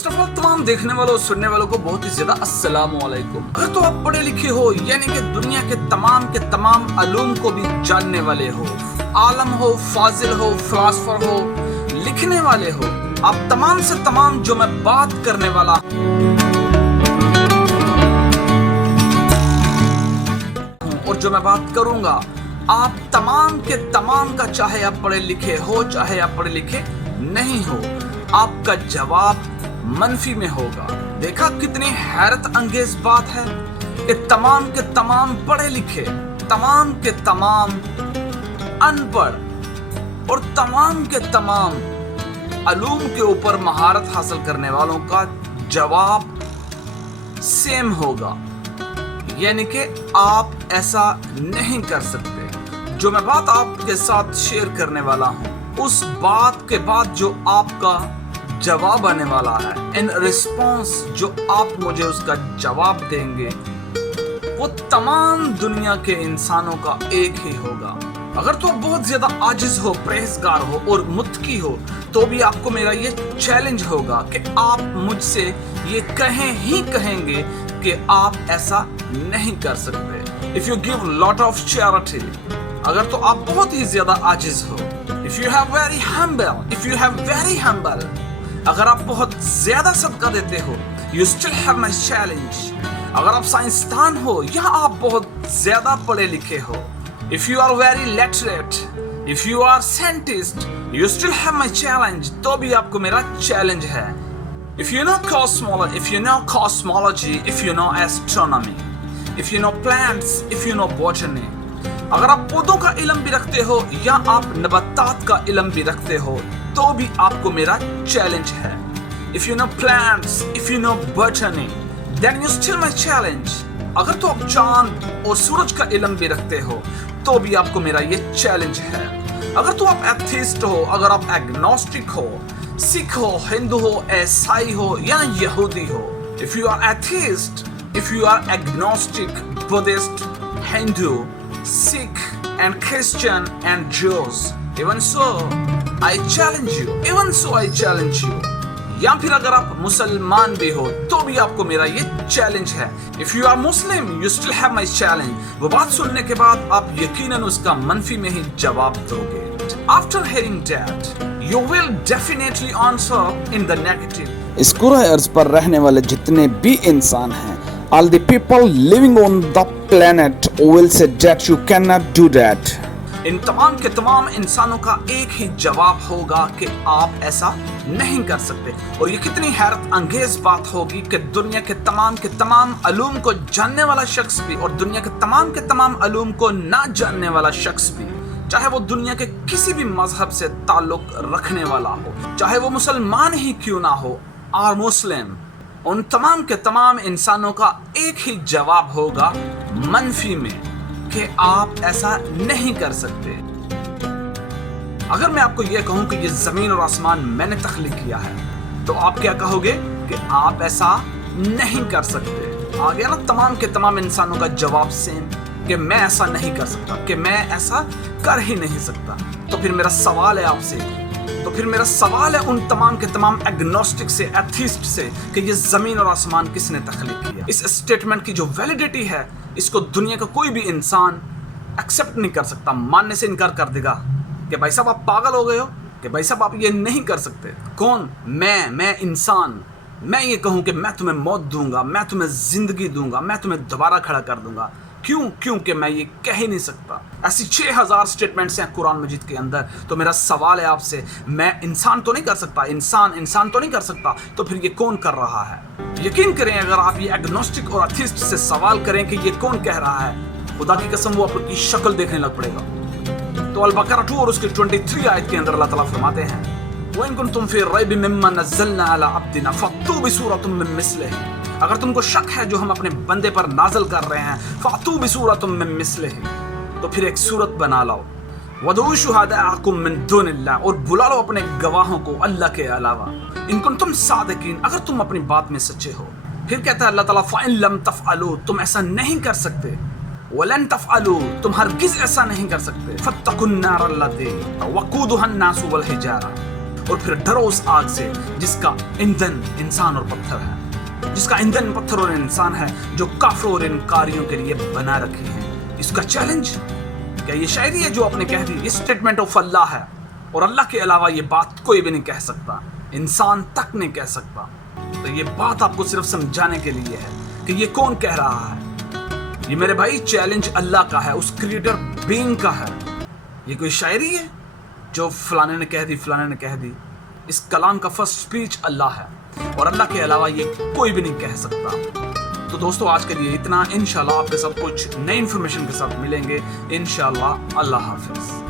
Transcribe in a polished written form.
First of all तमाम देखने वालों और सुनने वालों को बहुत ही ज्यादा अस्सलाम वालेकुम। अगर तो आप पढ़े लिखे हो यानी कि दुनिया के तमाम अलूम को भी जानने वाले हो, आलम हो, फाजिल हो, फिलासफर हो, लिखने वाले हो, आप तमाम से तमाम जो मैं बात करने वाला हूँ और जो मैं बात करूंगा, आप तमाम के तमाम का, चाहे आप पढ़े लिखे हो चाहे आप पढ़े लिखे नहीं हो, आपका जवाब मनफी में होगा। देखा कितनी हैरत अंगेज बात है कि तमाम के तमाम पढ़े लिखे, तमाम के तमाम अनपढ़ और तमाम के तमाम अलूम के ऊपर महारत हासिल करने वालों का जवाब सेम होगा, यानी कि आप ऐसा नहीं कर सकते। जो मैं बात आपके साथ शेयर करने वाला हूं, उस बात के बाद जो आपका जवाब आने वाला है, इन रिस्पॉन्स जो आप मुझे उसका जवाब देंगे, वो तमाम दुनिया के इंसानों का एक ही होगा। अगर तो आप बहुत ज्यादा आजिज हो, परहेजगार हो और मुत्की हो, तो भी आपको मेरा ये चैलेंज होगा कि आप मुझसे ये कहेंगे कि आप ऐसा नहीं कर सकते। If you give lot of charity, अगर तो आप बहुत ही ज्यादा आजिज हो, if you have very humble, अगर आप बहुत ज्यादा सदका देते हो, you still have my challenge. अगर आप साइंसदान हो या आप बहुत ज्यादा पढ़े लिखे हो, if you are very literate, if you are scientist, you still have my challenge, तो भी आपको मेरा चैलेंज है। If you know cosmology, if you know astronomy, if you know plants, if you know botany, अगर आप पौधों का इल्म भी रखते हो या आप नबातात का इल्म भी रखते हो, तो भी आपको मेरा चैलेंज है। If you know plants, if you know botany, then you still my challenge. अगर तो आप चांद और सूरज का इल्म भी रखते हो, तो भी आपको मेरा ये चैलेंज है। अगर तो आप एथीस्ट हो, अगर आप एग्नोस्टिक हो, सिख हो, हिंदू हो, ईसाई हो या यहूदी हो, if you are atheist, if you are agnostic, Buddhist, Hindu, Sikh and Christian and Jews, even so I challenge you. या फिर अगर आप मुसलमान भी हो, तो भी आपको मेरा ये चैलेंज है। If you are Muslim, you still have my challenge. वो बात सुनने के बाद आप यकीनन उसका मनफी में ही जवाब दोगे। After hearing that, you will definitely answer in the negative. इस कुराए अर्ज पर रहने वाले जितने भी इंसान हैं, all the people living on the planet will say that you cannot do that. इन तमाम के तमाम इंसानों का एक ही जवाब होगा कि आप ऐसा नहीं कर सकते। और ये कितनी हैरत अंगेज बात होगी कि दुनिया के तमाम अलूम को जानने वाला शख्स भी और दुनिया के तमाम अलूम को ना जानने वाला शख्स भी, चाहे वो दुनिया के किसी भी मजहब से ताल्लुक रखने वाला हो, चाहे वो मुसलमान ही क्यों ना हो, और मुस्लिम, उन तमाम के तमाम इंसानों का एक ही जवाब होगा मनफी में कि आप ऐसा नहीं कर सकते। अगर मैं आपको यह कहूं कि ये जमीन और आसमान मैंने तख्लीक किया है, तो आप क्या कहोगे कि आप ऐसा नहीं कर सकते। आ गया ना तमाम के तमाम इंसानों का जवाब सेम कि मैं ऐसा नहीं कर सकता, कि मैं ऐसा कर ही नहीं सकता। तो फिर मेरा सवाल है उन तमाम के तमाम एग्नोस्टिक से, एथीस्ट से, कि ये जमीन और आसमान किसने तख्लीक किया। इस स्टेटमेंट की जो वैलिडिटी है, इसको दुनिया का कोई भी इंसान एक्सेप्ट नहीं कर सकता, मानने से इनकार कर देगा कि भाई साहब आप पागल हो गए हो, कि भाई साहब आप ये नहीं कर सकते। कौन? मैं इंसान, मैं ये कहूँ कि मैं तुम्हें मौत दूंगा, मैं तुम्हें जिंदगी दूंगा, मैं तुम्हें दोबारा खड़ा कर दूंगा। क्योंकि मैं ये कह ही नहीं सकता। ऐसी 6000 स्टेटमेंट्स हैं कुरान मजीद के अंदर। तो मेरा सवाल है आपसे, मैं इंसान तो नहीं कर सकता, इंसान तो नहीं कर सकता, तो फिर ये कौन कर रहा है? यकीन करें, अगर आप ये एग्नोस्टिक और अथिस्ट से सवाल करें कि ये कौन कह रहा है, खुदा की कसम वो आपकी शक्ल देखने लग पड़ेगा। तो अल-बकरा 2 और उसके 23 आयत के अंदर अल्लाह ताला फरमाते हैं, वइन कुंतुम फी रैब मिम्मा नज़्ज़लना अला अब्दिना फअतू बिसूरतिन मिन मिस्लिही, अगर तुमको शक है जो हम अपने बंदे पर नाज़िल कर रहे हैं, फअतू बिसूरतिन मिन मिस्लिही, तो फिर एक सूरत बना लाओ, वदऊ शुहदाअकुम मिन दुनिल्लाह, और बुला लो अपने गवाहों को अल्लाह के अलावा, इन कुंतुम सादिकीन, अगर तुम अपनी बात में सच्चे हो। फिर कहता है अल्लाह ताला, फ़इन लम तफ़अलू, तुम ऐसा नहीं कर सकते, वलन तफ़अलू, तुम हरगिज़ ऐसा नहीं कर सकते, फत्तकुन नार अल्लती वक़ूदुहा अन्नासु वल हिजारा, और फिर डरो उस आग से जिसका ईंधन इंसान और पत्थर है, जिसका ईंधन पत्थर और इंसान है, जो काफिरों और इनकारियों के लिए बना रखी है। इसका चैलेंज क्या ये शायरी है जो आपने कह दी? ये स्टेटमेंट ऑफ अल्लाह है और अल्लाह के अलावा ये बात कोई भी नहीं कह सकता, इंसान तक नहीं कह सकता। तो ये बात आपको सिर्फ समझाने के लिए है कि ये कौन कह रहा है। ये मेरे भाई चैलेंज अल्लाह का है, उस क्रिएटर बीइंग का है। ये कोई शायरी है जो फलाने ने कह दी, फलाने ने कह दी। इस कलाम का फर्स्ट स्पीच अल्लाह है और अल्लाह के अलावा ये कोई भी नहीं कह सकता। तो दोस्तों आज के लिए इतना। इंशाल्लाह आपके साथ कुछ नई इन्फॉर्मेशन के साथ मिलेंगे इंशाल्लाह। अल्लाह हाफिज।